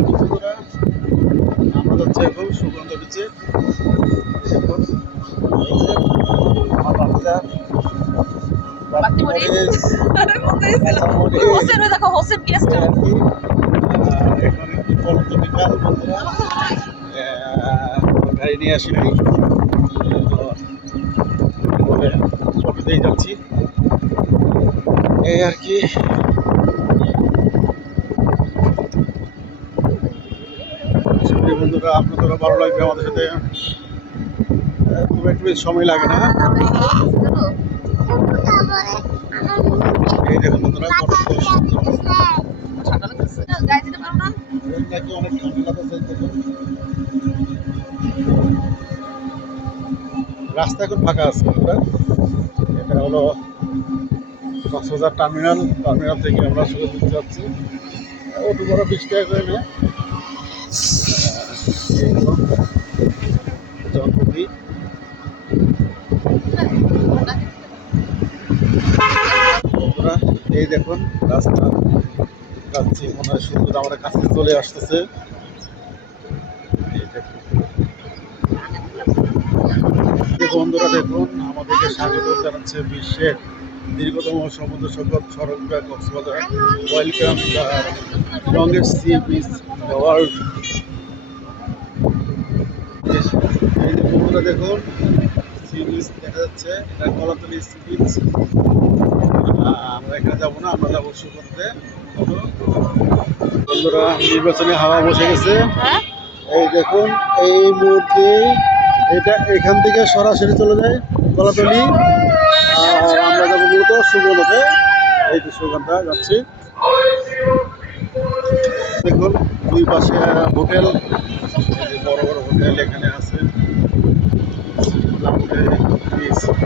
আলাইকুম বন্ধুরা, আমরা যাচ্ছি এখন সুগন্ধ বিচে। এখন এই যে আমার বাচ্চা বাতিমরিচ কাঁচামরিচ হোসেন দেখো হোসেন গেস্ট আর কি। এখন একটু চলন্ত বিকাল বন্ধুরা, গাড়ি নিয়ে আসি নাই, টোটোতেই যাচ্ছি এই আর কি। বন্ধুরা আপনাদেরও ভালো লাগবে আমাদের সাথে, খুব একটু বেশি সময় লাগে না। এই দেখুন বন্ধুরা, কত সুন্দর নাকি অনেক ঠান্ডা লাগছে। দেখুন রাস্তা এখন ফাঁকা আছে বন্ধুরা। এটা হলো কক্সবাজার টার্মিনাল থেকে আমরা সুগন্ধ দিতে যাচ্ছি। অত বড় 20 টাকা করে নেয়। জনপ্রতি বন্ধুরা, এই দেখুন রাস্তা যাচ্ছি, মনে হয় সুন্দর আমাদের কাছে চলে আসতেছে। বন্ধুরা দেখুন, আমাদেরকে স্বাগত জানাচ্ছে বিশ্বের দীর্ঘতম সমুদ্র সৈকত সড়ক Cox's Bazar. Welcome the longest sea beach in the world. এই যে বন্ধুরা দেখুন, সি বিচ দেখা যাচ্ছে, এটা কলাতলি সি বিচ। আমরা এখানে যাবো না, আমরা যাবো সুগন্ধে। বন্ধুরা নির্বাচনী হাওয়া বসে গেছে। এই দেখুন, এই মুহূর্তে এটা এখান থেকে সরাসরি চলে যায় কলাতলি, আর আমরা যাবো মূলত সুগন্ধে। এই যে সুগন্ধা যাচ্ছি। দেখুন দুই পাশে হোটেল, বড় বড় হোটেল এখানে আছে।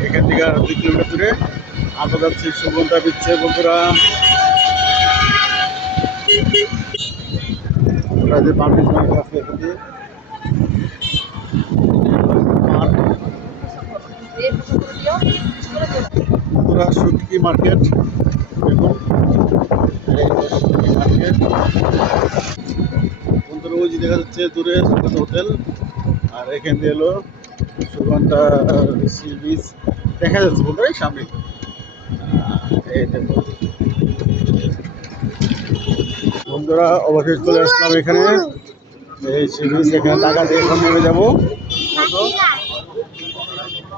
এখান থেকে 2 কিলোমিটার দূরে আমরা যাচ্ছি সুগন্ধা বিচে বন্ধুরা। যে বার্মিজ মার্কেট আছে এখান দিয়ে বন্ধুরা, শুটকি মার্কেট দেখুন, মার্কেট বন্ধুরা। ওই যে দেখা যাচ্ছে দূরে সুগন্ধা হোটেল, আর এখান দিয়ে এলো সুগন্ধা সি বিচ দেখা যাচ্ছে বন্ধুরা এই সামনে। এই দেখুন বন্ধুরা, অবশেষে চলে আসলাম এখানে। এই সি বিচ, এখানে টাকা দিয়ে এখন নেমে যাবো।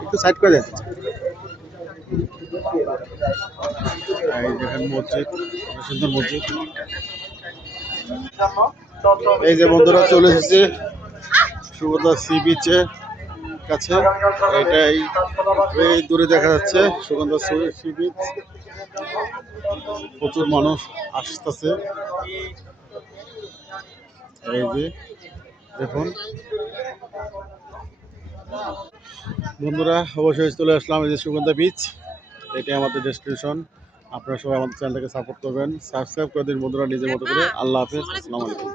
একটু সাইড করে দেন। এই দেখেন মসজিদ, সুন্দর মসজিদ। এই যে বন্ধুরা চলে এসেছে সুগন্ধা সি বিচের কাছে। এটাই এই দূরে দেখা যাচ্ছে সুগন্ধা সি বিচ। প্রচুর মানুষ আসতেছে। এই যে দেখুন বন্ধুরা, অবশ্যই চলে আসলাম এই যে সুগন্ধা বিচ। এটাই আমাদের ডেস্টিনেশন। আপনারা সবাই আমাদের চ্যানেলটাকে সাপোর্ট করবেন, সাবস্ক্রাইব করে দিন বন্ধুরা নিজের মতো করে। আল্লাহ হাফেজ, আসসালামু আলাইকুম।